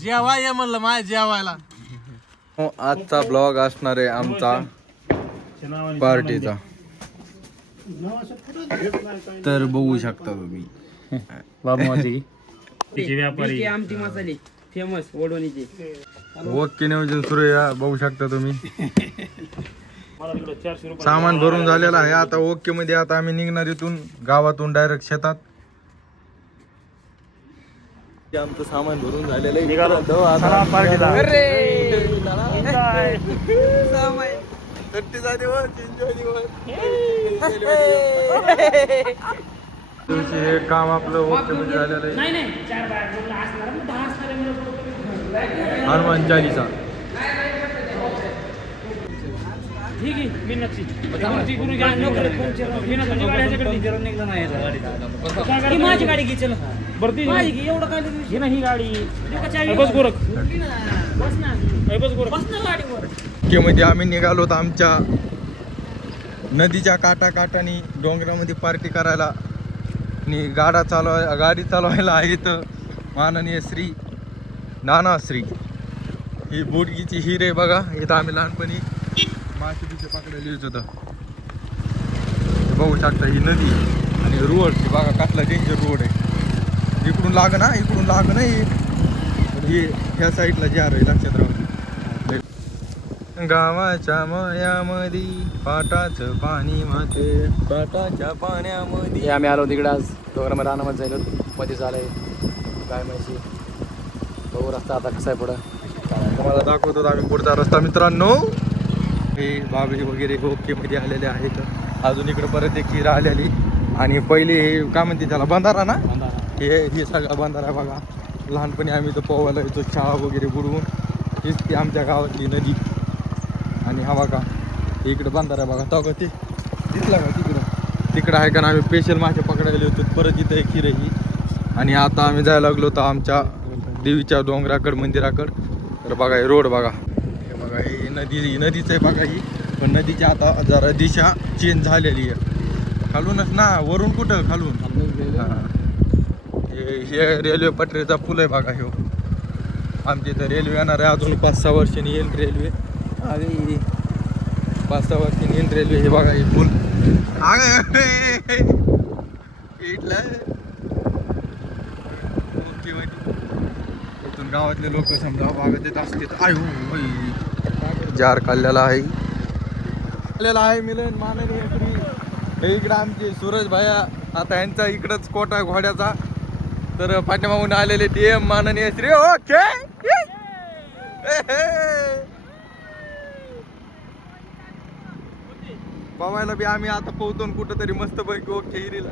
जेवा ये म्हणलं माय जेवायला. आजचा ब्लॉग असणार आहे आमचा पार्टीचा, तर बघू शकता तुम्ही. आमची मसाले फेमस वडवणीचे. ओके नियोजन सुरू आहे, बघू शकता तुम्ही. सामान भरून झालेलं आहे. आता ओके मध्ये आता आम्ही निघणार इथून गावातून डायरेक्ट शेतात. आमचं सामान भरून झालेलं आहे. हे काम आपलं ओके मध्ये झालेलं आहे. हनुमान चालीसा. ठीक आहे मी नक्की माझी गाडी घे. चला बरं माझी घे. एवढं काय घे ना ही गाडी. बस गोरख बस ना, बस गोरख बस ना गाडीवर. ओके मध्ये आम्ही निघालो आमच्या नदीच्या काठाकाठानी डोंगरामध्ये पार्टी करायला. आणि गाडी चालवायला आहे तर माननीय श्री नानाश्री. ही बोडगीची हिर आहे बघा. इथं आम्ही लहानपणी मासे बिसे पकडायला येत होतं. बघू शकता ही नदी आणि रोड बघा कसला डेंजर रोड आहे. इकडून लाग ना हे ह्या साईडला जे आहे लक्षात राहू. गावाच्या मळ्यामध्ये पाटाचं पाणी माते, पाटाच्या पाण्यामध्ये. आम्ही आलो तिकडे आज डोंगरामध्ये रानामध्ये जायलो. मध्ये झालंय काय माहिती. बघू रस्ता आता कसा आहे पुढं. तुम्हाला दाखवतो आम्ही पुढचा रस्ता मित्रांनो. हे बाबळी वगैरे ओके मध्ये आलेले आहेत. अजून इकडे परत एक हिरा आलेली. आणि पहिले हे काय म्हणते त्याला बंधारा ना. हे सगळा बंधारा बघा. लहानपणी आम्ही तर पोवायला येतो चहा वगैरे बुडवून. हीच ती आमच्या गावातली नदी. आणि हा बघा इकडे बंधारा बघा. तो का ते दिसला का तिकडं आहे का ना. आम्ही स्पेशल मासे पकडायला येतो. परत इथं एक हिर ही. आणि आता आम्ही जायला लागलो तर आमच्या देवीच्या डोंगराकड मंदिराकड. तर बघा हे रोड बघा. हे बघा ही नदीच आहे बघा ही. पण नदीची आता जरा दिशा चेंज झालेली आहे. खालूनच ना, वरून कुठं खालून. हे रेल्वे पटरीचा पूल आहे बघा. ह्यो आमच्या इथं रेल्वे येणार आहे. अजून 5-6 वर्षांनी येईल रेल्वे. अरे 5-6 वर्षांनी येईल रेल्वे. हे बघा हे पूल इथून गावातले लोक समजा बागत येत असते. जार काढलेला आहे. मिलन माननीय श्री. हे इकडं आमचे सूरज भाया. आता यांचा इकडंच कोटा घोड्याचा. तर पाठीमागून आलेले DM माननीय श्री. ओके पवायला बी आम्ही आता पोहतो कुठं तरी मस्त पैकी ओके हिरीला.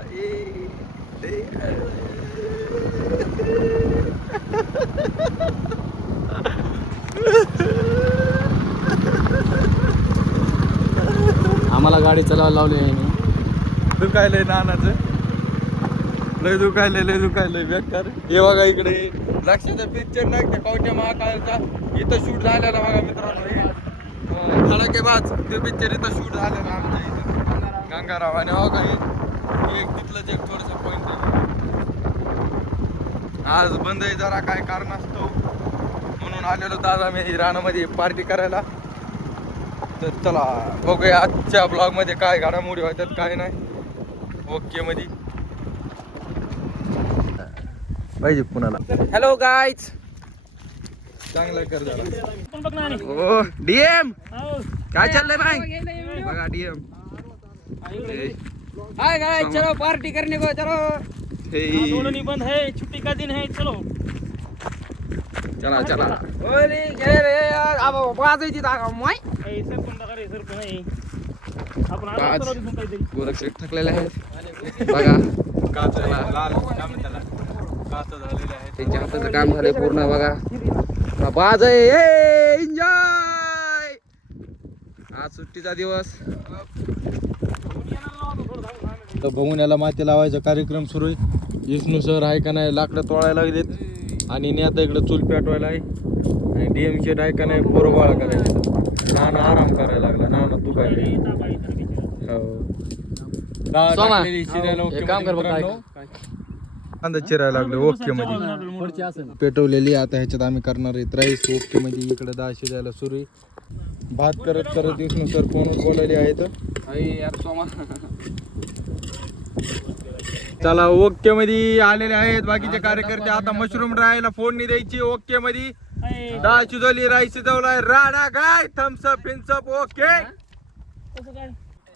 आम्हाला गाडी चालवायला लावली आहे. दुखायलंय नानाचं. लय दुखायलंय बेकार. हे बघा इकडे लक्षाचा पिक्चर नाही त्या कवट्या महाकाळचा इथं शूट झालेला बघा मित्रांनो. धडाकेबाज ते पिक्चर इथं शूट झालेला आमच्या इथं गंगाराव. आणि हो काही एक तिथलंच एक थोडंसं पॉईंट आहे. आज बंद आहे जरा काय कारण असतो म्हणून आलेलो दादा मी रानामध्ये पार्टी करायला. तर चला बघूया आजच्या ब्लॉगमध्ये काय घडामोडी होतात काय नाही. ओके मध्ये पाहिजे कुणाला. Hello guys. चांगला कर जरा. ओ DM काय चाललंय भाई. बघा DM. हाय गाइस चलो पार्टी करने को चलो. आंदोलन बंद है, छुट्टी का दिन है. चलो चला ओली घे रे यार. अब वाजायची जागा माय. सर पण बघा रे सर पण आहे. आपण आज आलो तर दिसून काहीतरी. गोरख शेठ थकलेले आहेत बघा. त्यांच्या हाताचं काम झालंय पूर्ण बघा. बाज आहे. एन्जॉय. आज सुट्टीचा दिवस. तर बघून याला माती लावायचा कार्यक्रम सुरू आहे. विष्णू सर आहे का नाही लाकडं तोडायला लागलेत. आणि नेता इकडं चूल पेटवायला आहे. आणि DM शेट आहे का नाही पोरगोळा करायचा. नाना आराम करायला लागला. नाना तू काय हो. एक काम कर बघा. कांदा चिरायला लागले ओके मध्ये पेटवलेली. आता ह्याच्यात आम्ही करणार आहे राईस ओके मध्ये. इकडे डाळ शिजायला सुरू आहे. भात करत करत विष्णू फोनवर बोलायले आहेत. चला ओके मध्ये आलेले आहेत बाकीचे कार्यकर्ते. आता मशरूम राहायला फोडणी द्यायची ओके मध्ये. डाळ शिजवली राईस शिजवलाय राडा काय थम्सअप फिन्सअप ओके.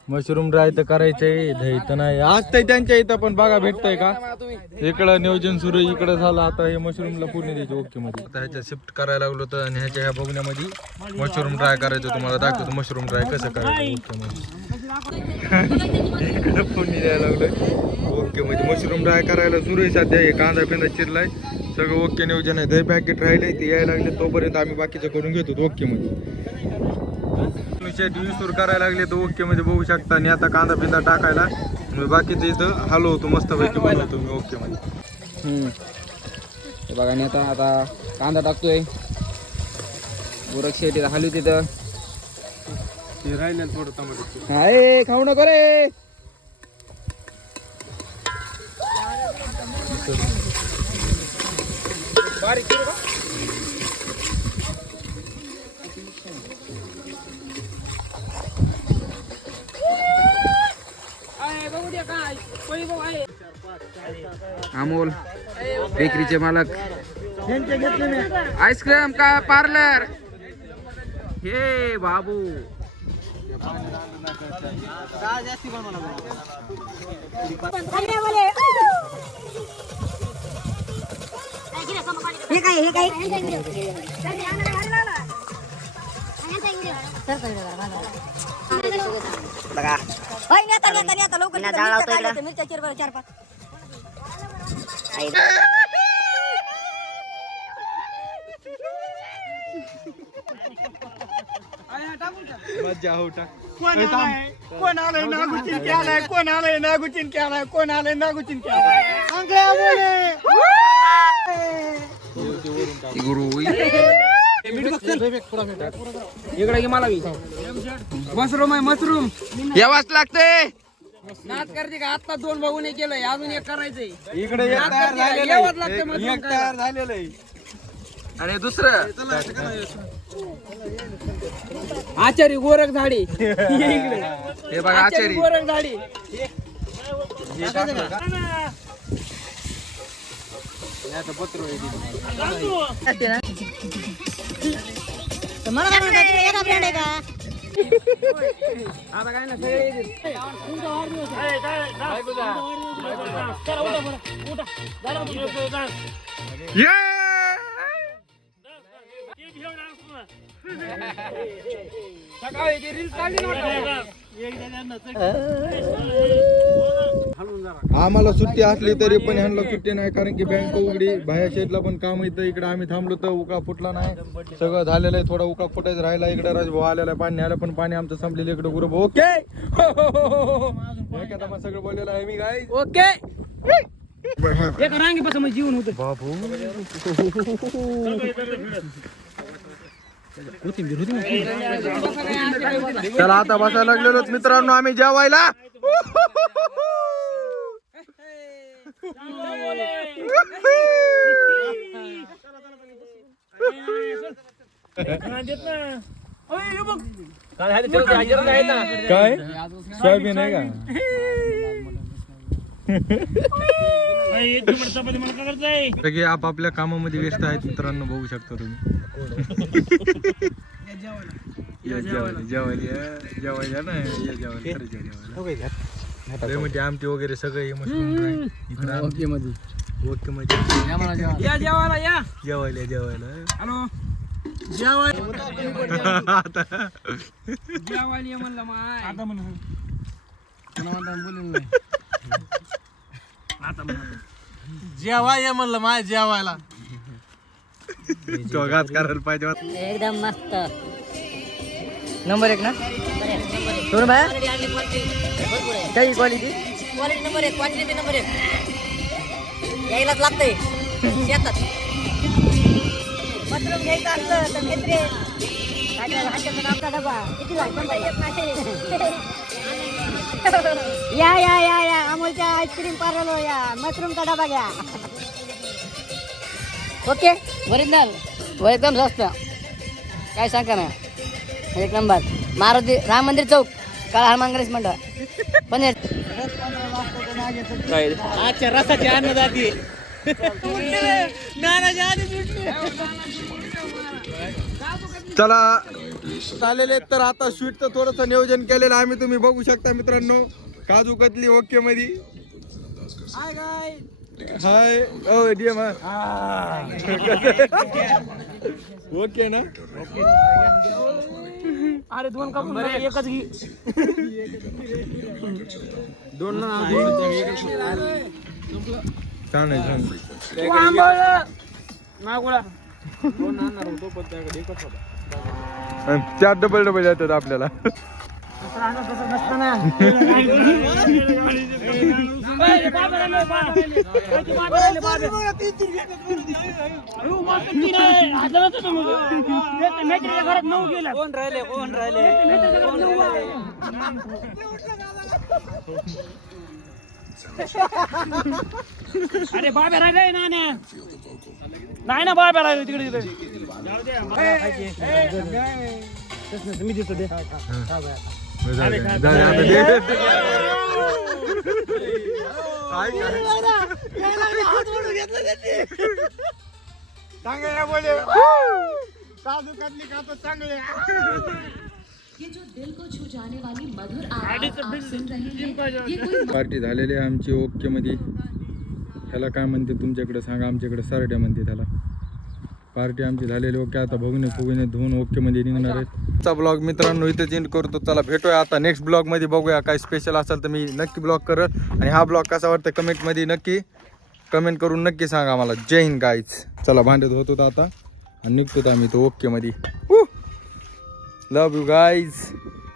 मशरूम राय तर करायचंय दही तर नाही आज तर त्यांच्या इथं पण बघा भेटतंय का. इकडं नियोजन सुरू आहे इकडं झालं. आता हे मशरूमला पूर्ण द्यायचे ओके मध्ये. आता ह्याच्या शिफ्ट करायला लागलो तर आणि ह्याच्या ह्या बघण्यामध्ये मशरूम ड्राय करायचं तुम्हाला दाखवतो. मशरूम ड्राय कसं करायचं ओके मध्ये. इकडं फोडणी द्यायला लागलोय ओके मध्ये. मशरूम ड्राय करायला सुरू आहे सध्या. हे कांदा पिंदा चिरलाय सगळं ओके नियोजन आहे. दही पॅकेट राहिले ते यायला लागले तोपर्यंत आम्ही बाकीचं करून घेतो ओके मध्ये. सुरू करायला लागले तर ओके मध्ये बघू शकता. आणि आता कांदा पिंदा टाकायला बाकीचं इथं हलवतो मस्त पैकी बनवतो मी ओके मध्ये. बघा आणि आता कांदा टाकतोय. गोरख शेट हलू तिथं राहिले थोडं टमाटर. हाय खाऊ नको रे. बारीक अमोल बेकरीचे मालक. आईस्क्रीम का पार्लर हे बाबू. हे काय बघा नेता लवकर मिरच्या चिर बरं 4-5. मजा होता. कोण आलंय नागुचिन केलाय. कोण आलंय नागुचिन केलाय. कोण आलंय नागुचिन केलाय. गुरु इकडे की मला मशरूम आहे. मशरूम यावाच लागते. नाच करते का आता 2 बघून केलंय अजून एक करायचंय. इकडे एक तयार झालेलं आहे. आणि दुसरं आचारी गोरख झाडी. हे बघा आचारी गोरख झाडी. आता काय ना सगळे आम्हाला सुट्टी असली तरी पण ह्यांना सुट्टी नाही कारण की बँक उघडी. बाहेर शेतला पण काम येतं. इकडे आम्ही थांबलो तर उका फुटला नाही. सगळं झालेलं आहे. थोडा उका फुटायचं राहिला. इकडे राजभाऊ आलेला आहे पाणी आलं पण पाणी आमचं संपलेलं इकडे गुरु ओके. मग सगळं बोललेलं आहे मी काय ओके. एक रांगी पासून जीवन होतं बाबू. चला आता बसायला लागलेलो मित्रांनो आम्ही जेवायला. काय सोयाबीन आहे का. सगळे आपापल्या कामामध्ये व्यस्त आहेत मित्रांनो बघू शकता तुम्ही. जेवायला ना म्हणजे आमटी वगैरे सगळे ओके मध्ये जेवायला या जेवायला आता जेवायला म्हणलं माय आता जेवाय म्हणलं माय जेवायला. जोगात करायला पाहिजे. एकदम मस्त. नंबर 1 ना सोनू भाई. काही क्वालिटी नंबर 1 क्वांटिटी नंबर 1 यायलाच लागतंय शेतात. मशरूम घ्यायचं असलं तर घेत रे. आपला डबा किती लागतो. या अमूलच्या आईस्क्रीम पार्लर या मशरूमचा डबा घ्या. ओके ओरिजिनल व एकदम स्वस्त. काय सांगा ना, एक नंबर. मारुती राम मंदिर चौक, काळा हनुमान गणेश मंडळ पनीर. अच्छा रसाची अन्नदाती. चला चालेल. तर आता स्वीटचं थोडंसं नियोजन केलेलं आम्ही, तुम्ही बघू शकता मित्रांनो. काजू कतली ओके मध्ये. हाय ओ डीएम. ओके ना. अरे दोन कापून एकच घे. दोन छान आहे छान. चार डबल येतात आपल्याला. घरात 9 गेला. कोण राहिले अरे बाबा राहिले नाही ना बाबा राहिले तिकडे मी देतो दे. चांगले बोले काजू कतली खातो चांगले. ये जो दिल को छू जाने वाली मधुर आवाज आप सुन रहे हैं, ये कोई पार्टी झालेली आहे आमची ओके मध्ये. ह्याला काय म्हणते तुमच्याकडे सांगा, आमच्याकडे सरड्या म्हणते त्याला. पार्टी आमची झालेली ओके. आता बघून फुगून धुवून ओके मध्ये निघणार आहेत. चा ब्लॉग मित्रांनो इथेच एंड करतो. चला भेटूया आता नेक्स्ट ब्लॉग मध्ये. बघूया काय स्पेशल असेल तर मी नक्की ब्लॉग करेल. आणि हा ब्लॉग कसा वाटतं कमेंट मध्ये नक्की कमेंट करून नक्की सांगा मला. जय हिंद गाईज. चला भांडत होतो आता आणि निघतो आम्ही तो ओके मध्ये. लव यू गाईज.